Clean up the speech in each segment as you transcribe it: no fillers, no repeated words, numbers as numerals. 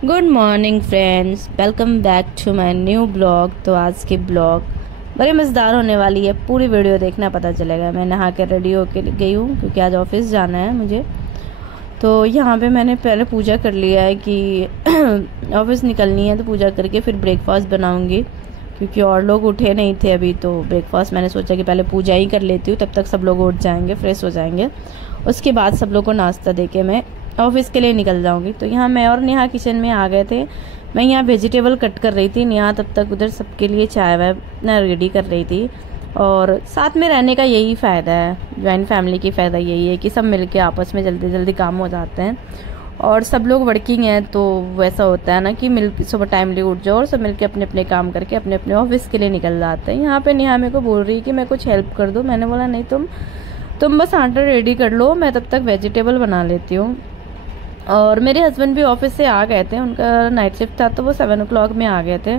Good morning friends, welcome back to my new blog. तो आज की ब्लॉग बड़ी मज़ेदार होने वाली है, पूरी वीडियो देखना, पता चलेगा। मैं नहा के रेडी होके गई हूँ क्योंकि आज ऑफिस जाना है मुझे। तो यहाँ पे मैंने पहले पूजा कर लिया है कि ऑफिस निकलनी है, तो पूजा करके फिर ब्रेकफास्ट बनाऊँगी क्योंकि और लोग उठे नहीं थे अभी। तो ब्रेकफास्ट मैंने सोचा कि पहले पूजा ही कर लेती हूँ, तब तक सब लोग उठ जाएंगे, फ्रेश हो जाएंगे। उसके बाद सब लोग को नाश्ता दे के मैं ऑफिस के लिए निकल जाऊंगी। तो यहाँ मैं और नेहा किचन में आ गए थे। मैं यहाँ वेजिटेबल कट कर रही थी, नेहा तब तक उधर सबके लिए चाय वाय रेडी कर रही थी। और साथ में रहने का यही फ़ायदा है, जॉइंट फैमिली की फ़ायदा यही है कि सब मिलके आपस में जल्दी जल्दी काम हो जाते हैं। और सब लोग वर्किंग हैं तो वैसा होता है ना कि मिल सुबह टाइमली उठ जाओ और सब मिलके अपने अपने काम करके अपने अपने ऑफिस के लिए निकल जाते हैं। यहाँ पे नेहा मेरे को बोल रही है कि मैं कुछ हेल्प कर दूँ। मैंने बोला नहीं, तुम बस आटा रेडी कर लो, मैं तब तक वेजिटेबल बना लेती हूँ। और मेरे हस्बैंड भी ऑफिस से आ गए थे, उनका नाइट शिफ्ट था तो वो 7 o'clock में आ गए थे।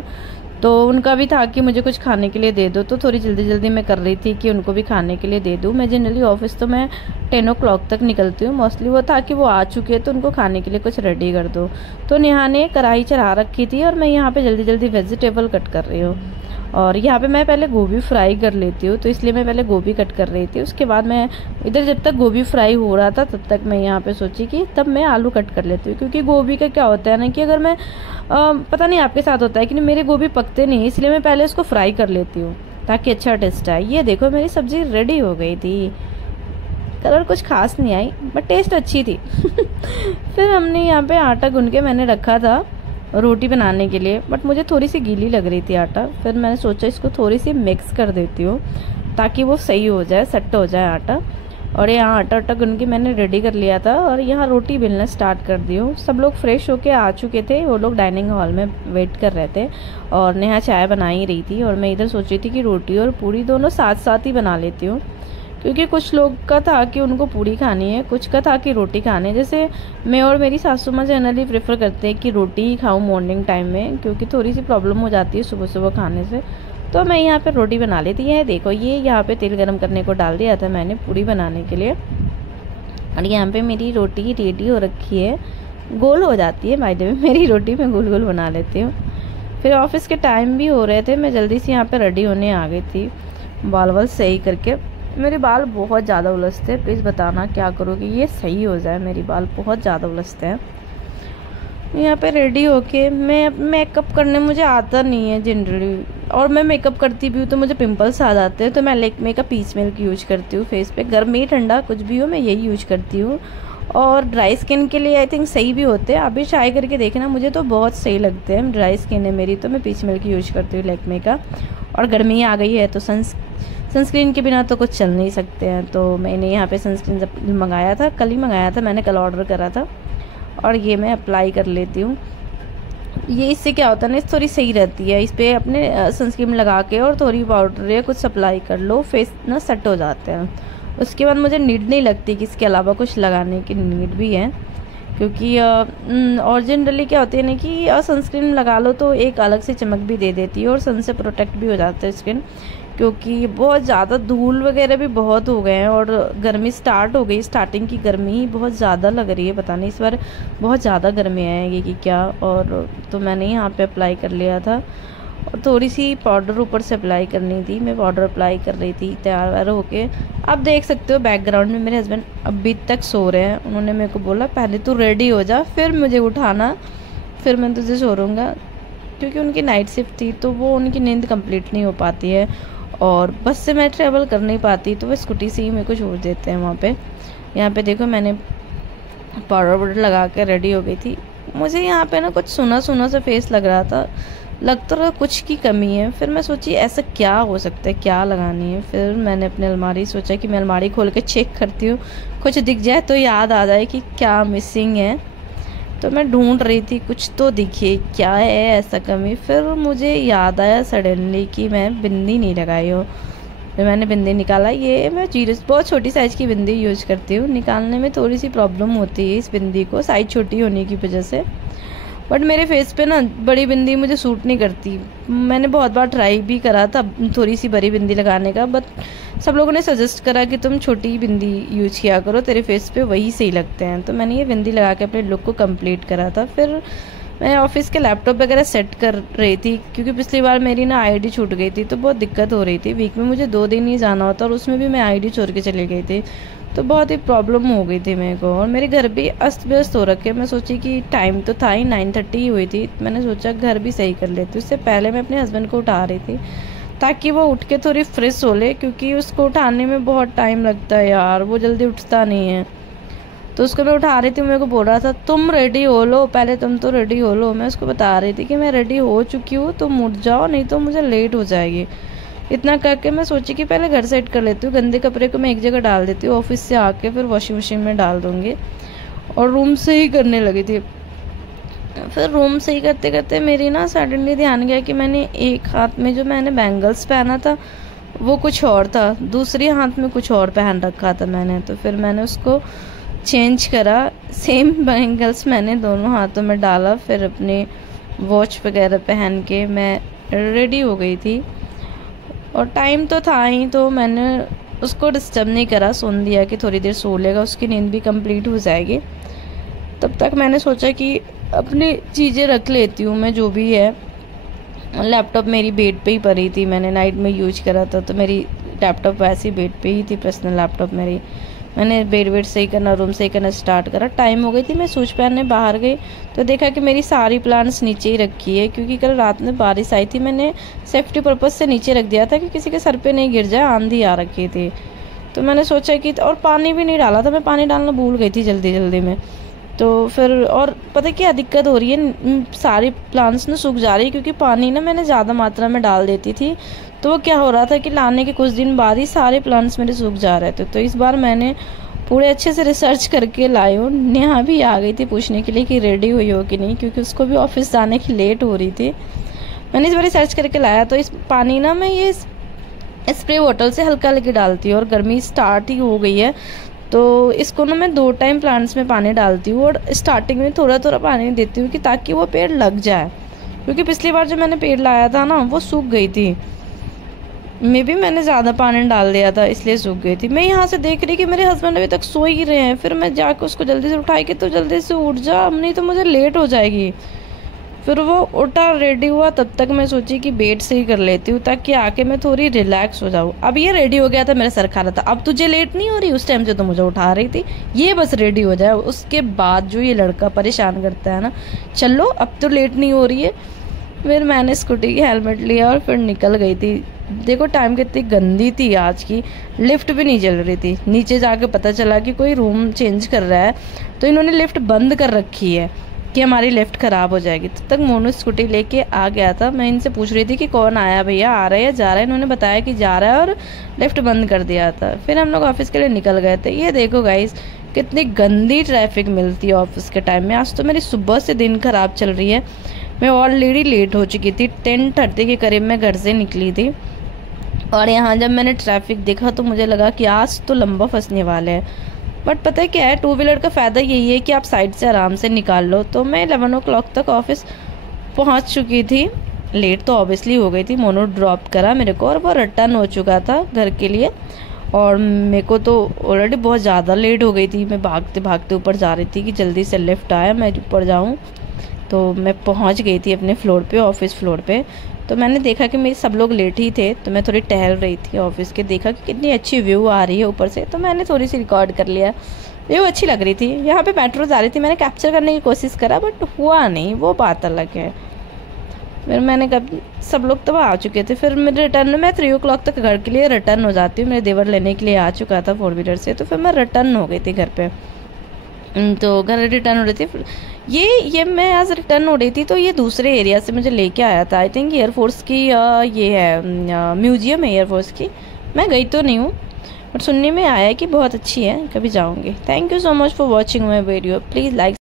तो उनका भी था कि मुझे कुछ खाने के लिए दे दो, तो थोड़ी जल्दी जल्दी मैं कर रही थी कि उनको भी खाने के लिए दे दूँ। मैं जनरली ऑफिस तो मैं 10 o'clock तक निकलती हूँ मोस्टली। वो था कि वो आ चुके हैं तो उनको खाने के लिए कुछ रेडी कर दो। तो नेहा ने कढ़ाई चढ़ा रखी थी और मैं यहाँ पे जल्दी जल्दी वेजिटेबल कट कर रही हूँ। और यहाँ पे मैं पहले गोभी फ्राई कर लेती हूँ, तो इसलिए मैं पहले गोभी कट कर रही थी। उसके बाद मैं इधर जब तक गोभी फ्राई हो रहा था तब तक मैं यहाँ पे सोची कि तब मैं आलू कट कर लेती हूँ। क्योंकि गोभी का क्या होता है ना कि अगर मैं पता नहीं आपके साथ होता है कि नहीं, मेरे गोभी पकते नहीं, इसलिए मैं पहले उसको फ्राई कर लेती हूँ ताकि अच्छा टेस्ट आए। ये देखो मेरी सब्जी रेडी हो गई थी। कलर कुछ खास नहीं आई बट टेस्ट अच्छी थी। फिर हमने यहाँ पे आटा गूंद के मैंने रखा था रोटी बनाने के लिए, बट मुझे थोड़ी सी गीली लग रही थी आटा। फिर मैंने सोचा इसको थोड़ी सी मिक्स कर देती हूँ ताकि वो सही हो जाए, सेट हो जाए आटा। और यहाँ आटा गूंद के मैंने रेडी कर लिया था और यहाँ रोटी बेलना स्टार्ट कर दी हूँ। सब लोग फ्रेश होके आ चुके थे, वो लोग डाइनिंग हॉल में वेट कर रहे थे और नेहा चाय बना ही रही थी। और मैं इधर सोच रही थी कि रोटी और पूरी दोनों साथ साथ ही बना लेती हूँ, क्योंकि कुछ लोग का था कि उनको पूरी खानी है, कुछ का था कि रोटी खानी है। जैसे मैं और मेरी सासू माँ जनरली प्रेफर करते हैं कि रोटी ही खाऊं मॉर्निंग टाइम में, क्योंकि थोड़ी सी प्रॉब्लम हो जाती है सुबह सुबह खाने से। तो मैं यहाँ पे रोटी बना लेती है। देखो ये यहाँ पे तेल गरम करने को डाल दिया था मैंने पूरी बनाने के लिए। और यहाँ पे मेरी रोटी रेडी हो रखी है, गोल हो जाती है बाय द वे मेरी रोटी, मैं गोल गोल बना लेती हूँ। फिर ऑफिस के टाइम भी हो रहे थे, मैं जल्दी से यहाँ पे रेडी होने आ गई थी, बाल वाल सही करके। मेरे बाल बहुत ज़्यादा उलझते हैं, प्लीज़ बताना क्या करोगे ये सही हो जाए। मेरी बाल बहुत ज़्यादा उलझते हैं। यहाँ पे रेडी होके मैं मेकअप करने मुझे आता नहीं है जनरली, और मैं मेकअप करती भी हूँ तो मुझे पिंपल्स आ जाते हैं। तो मैं लैक्मे का पीच मिल्क यूज करती हूँ फेस पे, गर्मी ठंडा कुछ भी हो मैं यही यूज करती हूँ। और ड्राई स्किन के लिए आई थिंक सही भी होते हैं, आप भी ट्राई करके देखना, मुझे तो बहुत सही लगते हैं। ड्राई स्किन है मेरी तो मैं पीच मिल्क यूज करती हूँ लैक्मे का। और गर्मी आ गई है तो सनस्क्रीन के बिना तो कुछ चल नहीं सकते हैं। तो मैंने यहाँ पे सनस्क्रीन मंगाया था, कल ही मंगाया था मैंने, कल ऑर्डर करा था। और ये मैं अप्लाई कर लेती हूँ। ये इससे क्या होता है ना, थोड़ी सही रहती है। इस पर अपने सनस्क्रीन लगा के और थोड़ी पाउडर या कुछ अप्लाई कर लो, फेस ना सेट हो जाते हैं। उसके बाद मुझे नीड नहीं लगती कि इसके अलावा कुछ लगाने की नीड भी है, क्योंकि और जनरली क्या होती है ना कि सनस्क्रीन लगा लो तो एक अलग से चमक भी दे देती है और सन से प्रोटेक्ट भी हो जाता है स्किन। क्योंकि बहुत ज़्यादा धूल वगैरह भी बहुत हो गए हैं और गर्मी स्टार्ट हो गई, स्टार्टिंग की गर्मी ही बहुत ज़्यादा लग रही है। पता नहीं इस बार बहुत ज़्यादा गर्मी आएगी कि क्या। और तो मैंने यहाँ पे अप्लाई कर लिया था और थोड़ी सी पाउडर ऊपर से अप्लाई करनी थी। मैं पाउडर अप्लाई कर रही थी तैयार वैयार होके। आप देख सकते हो बैकग्राउंड में मेरे हस्बैंड अभी तक सो रहे हैं। उन्होंने मेरे को बोला पहले तू रेडी हो जा, फिर मुझे उठाना, फिर मैं तुझे छोड़ूंगा। क्योंकि उनकी नाइट शिफ्ट थी तो वो उनकी नींद कंप्लीट नहीं हो पाती है और बस से मैं ट्रैवल कर नहीं पाती, तो वो स्कूटी से ही मेरे को छोड़ देते हैं वहाँ पे। यहाँ पे देखो मैंने पाउडर वाउडर लगा के रेडी हो गई थी। मुझे यहाँ पे ना कुछ सुना सुना सा फेस लग रहा था, लग तो रहा कुछ की कमी है। फिर मैं सोची ऐसा क्या हो सकता है, क्या लगानी है। फिर मैंने अपनी अलमारी सोचा कि मैं अलमारी खोल के चेक करती हूँ, कुछ दिख जाए तो याद आ जाए कि क्या मिसिंग है। तो मैं ढूंढ रही थी कुछ तो दिखे, क्या है ऐसा कमी। फिर मुझे याद आया सडनली कि मैं बिंदी नहीं लगाई हूँ। फिर मैंने बिंदी निकाला। ये मैं जीरो बहुत छोटी साइज़ की बिंदी यूज करती हूँ, निकालने में थोड़ी सी प्रॉब्लम होती है इस बिंदी को, साइज़ छोटी होने की वजह से। बट मेरे फेस पे ना बड़ी बिंदी मुझे सूट नहीं करती। मैंने बहुत बार ट्राई भी करा था थोड़ी सी बड़ी बिंदी लगाने का, बट सब लोगों ने सजेस्ट करा कि तुम छोटी बिंदी यूज किया करो, तेरे फेस पे वही सही लगते हैं। तो मैंने ये बिंदी लगा के अपने लुक को कंप्लीट करा था। फिर मैं ऑफिस के लैपटॉप वगैरह सेट कर रही थी, क्योंकि पिछली बार मेरी ना आईडी छूट गई थी तो बहुत दिक्कत हो रही थी। वीक में मुझे 2 दिन ही जाना होता और उसमें भी मैं आईडी छोड़ के चली गई थी, तो बहुत ही प्रॉब्लम हो गई थी मेरे को। और मेरे घर भी अस्त व्यस्त हो रखे। मैं सोची कि टाइम तो था ही 9:30 ही हुई थी, मैंने सोचा घर भी सही कर लेती। उससे पहले मैं अपने हस्बैंड को उठा रही थी ताकि वो उठ के थोड़ी फ्रेश हो ले, क्योंकि उसको उठाने में बहुत टाइम लगता है यार, वो जल्दी उठता नहीं है। तो उसको मैं उठा रही थी, मेरे को बोल रहा था तुम रेडी हो लो, पहले तुम तो रेडी हो लो। मैं उसको बता रही थी कि मैं रेडी हो चुकी हूँ, तुम उठ जाओ नहीं तो मुझे लेट हो जाएगी। इतना करके मैं सोची कि पहले घर सेट कर लेती हूँ, गंदे कपड़े को मैं एक जगह डाल देती हूँ, ऑफिस से आके फिर वॉशिंग मशीन में डाल दूँगी। और रूम से ही करने लगी थी। फिर रूम से ही करते करते मेरी ना सडनली ध्यान गया कि मैंने एक हाथ में जो मैंने बैंगल्स पहना था वो कुछ और था, दूसरे हाथ में कुछ और पहन रखा था मैंने। तो फिर मैंने उसको चेंज करा, सेम बैंगल्स मैंने दोनों हाथों में डाला, फिर अपनी वॉच वगैरह पहन के मैं रेडी हो गई थी। और टाइम तो था ही, तो मैंने उसको डिस्टर्ब नहीं करा, सोन दिया कि थोड़ी देर सो लेगा, उसकी नींद भी कंप्लीट हो जाएगी। तब तक मैंने सोचा कि अपनी चीज़ें रख लेती हूँ मैं, जो भी है। लैपटॉप मेरी बेड पे ही पड़ी थी, मैंने नाइट में यूज करा था, तो मेरी लैपटॉप वैसे ही बेड पे ही थी, पर्सनल लैपटॉप मेरी। मैंने बेड सही करना, रूम सही करना स्टार्ट करा। टाइम हो गई थी, मैं शूज पहनने बाहर गई तो देखा कि मेरी सारी प्लांट्स नीचे ही रखी है, क्योंकि कल रात में बारिश आई थी। मैंने सेफ्टी पर्पज़ से नीचे रख दिया था कि किसी के सर पे नहीं गिर जाए, आंधी आ रखी थी। तो मैंने सोचा कि, और पानी भी नहीं डाला था, मैं पानी डालना भूल गई थी जल्दी जल्दी में। तो फिर और पता क्या दिक्कत हो रही है, सारी प्लांट्स ना सूख जा रही है, क्योंकि पानी ना मैंने ज़्यादा मात्रा में डाल देती थी। तो वो क्या हो रहा था कि लाने के कुछ दिन बाद ही सारे प्लांट्स मेरे सूख जा रहे थे। तो इस बार मैंने पूरे अच्छे से रिसर्च करके लाई हूँ। नेहा भी आ गई थी पूछने के लिए कि रेडी हुई हो कि नहीं, क्योंकि उसको भी ऑफिस जाने की लेट हो रही थी। मैंने इस बार रिसर्च करके लाया। तो इस पानी ना मैं ये स्प्रे बॉटल से हल्का लेके डालती हूँ, और गर्मी स्टार्ट ही हो गई है तो इसको ना मैं 2 टाइम प्लांट्स में पानी डालती हूँ, और स्टार्टिंग में थोड़ा थोड़ा पानी देती हूँ कि ताकि वो पेड़ लग जाए, क्योंकि पिछली बार जब मैंने पेड़ लाया था ना वो सूख गई थी। मे भी मैंने ज़्यादा पानी डाल दिया था इसलिए सूख गई थी। मैं यहाँ से देख रही कि मेरे हस्बैंड अभी तक सो ही रहे हैं, फिर मैं जाकर उसको जल्दी से उठाई कि तो जल्दी से उठ जा, नहीं तो मुझे लेट हो जाएगी। फिर वो उठा, रेडी हुआ, तब तक मैं सोची कि बेड से ही कर लेती हूँ ताकि आके मैं थोड़ी रिलैक्स हो जाऊँ। अब ये रेडी हो गया था, मेरा सर खा रहा था, अब तुझे लेट नहीं हो रही, उस टाइम से तो मुझे उठा रही थी, ये बस रेडी हो जाए। उसके बाद जो ये लड़का परेशान करता है ना, चलो अब तो लेट नहीं हो रही है। फिर मैंने स्कूटी की हेलमेट लिया और फिर निकल गई थी। देखो टाइम कितनी गंदी थी आज की, लिफ्ट भी नहीं चल रही थी। नीचे जाके पता चला कि कोई रूम चेंज कर रहा है, तो इन्होंने लिफ्ट बंद कर रखी है कि हमारी लिफ्ट ख़राब हो जाएगी। तब तक मोनू स्कूटी लेके आ गया था। मैं इनसे पूछ रही थी कि कौन आया भैया, आ रहा है या जा रहा है। इन्होंने बताया कि जा रहा है और लिफ्ट बंद कर दिया था। फिर हम लोग ऑफिस के लिए निकल गए थे। ये देखो गाइस कितनी गंदी ट्रैफिक मिलती है ऑफिस के टाइम में। आज तो मेरी सुबह से दिन ख़राब चल रही है। मैं ऑलरेडी लेट हो चुकी थी, 10:30 के करीब मैं घर से निकली थी। और यहाँ जब मैंने ट्रैफिक देखा तो मुझे लगा कि आज तो लंबा फंसने वाले हैं। बट पता है क्या है, 2 व्हीलर का फ़ायदा यही है कि आप साइड से आराम से निकाल लो। तो मैं 11 o'clock तक ऑफिस पहुँच चुकी थी। लेट तो ऑब्वियसली हो गई थी, मोनो ड्रॉप करा मेरे को और वो रिटर्न हो चुका था घर के लिए। और मेरे को तो ऑलरेडी बहुत ज़्यादा लेट हो गई थी। मैं भागते भागते ऊपर जा रही थी कि जल्दी से लिफ्ट आया, मैं ऊपर जाऊँ। तो मैं पहुंच गई थी अपने फ्लोर पे, ऑफिस फ्लोर पे। तो मैंने देखा कि मेरे सब लोग लेट ही थे, तो मैं थोड़ी टहल रही थी ऑफिस के। देखा कि कितनी अच्छी व्यू आ रही है ऊपर से, तो मैंने थोड़ी सी रिकॉर्ड कर लिया। व्यू अच्छी लग रही थी। यहाँ पे मेट्रो जा रही थी, मैंने कैप्चर करने की कोशिश करा बट हुआ नहीं, वो बात अलग है। फिर मैंने कब सब लोग तो आ चुके थे। फिर मेरे रिटर्न मैं 3 o'clock तक घर के लिए रिटर्न हो जाती हूँ। मेरे देवर लेने के लिए आ चुका था 4 व्हीलर से। तो फिर मैं रिटर्न हो गई थी घर पे। तो घर रिटर्न हो रही थी। ये मैं आज रिटर्न हो रही थी तो ये दूसरे एरिया से मुझे लेके आया था। आई थिंक एयरफोर्स की ये है म्यूजियम है एयरफोर्स की। मैं गई तो नहीं हूँ बट सुनने में आया है कि बहुत अच्छी है, कभी जाऊँगी। Thank you so much for watching my video. Please like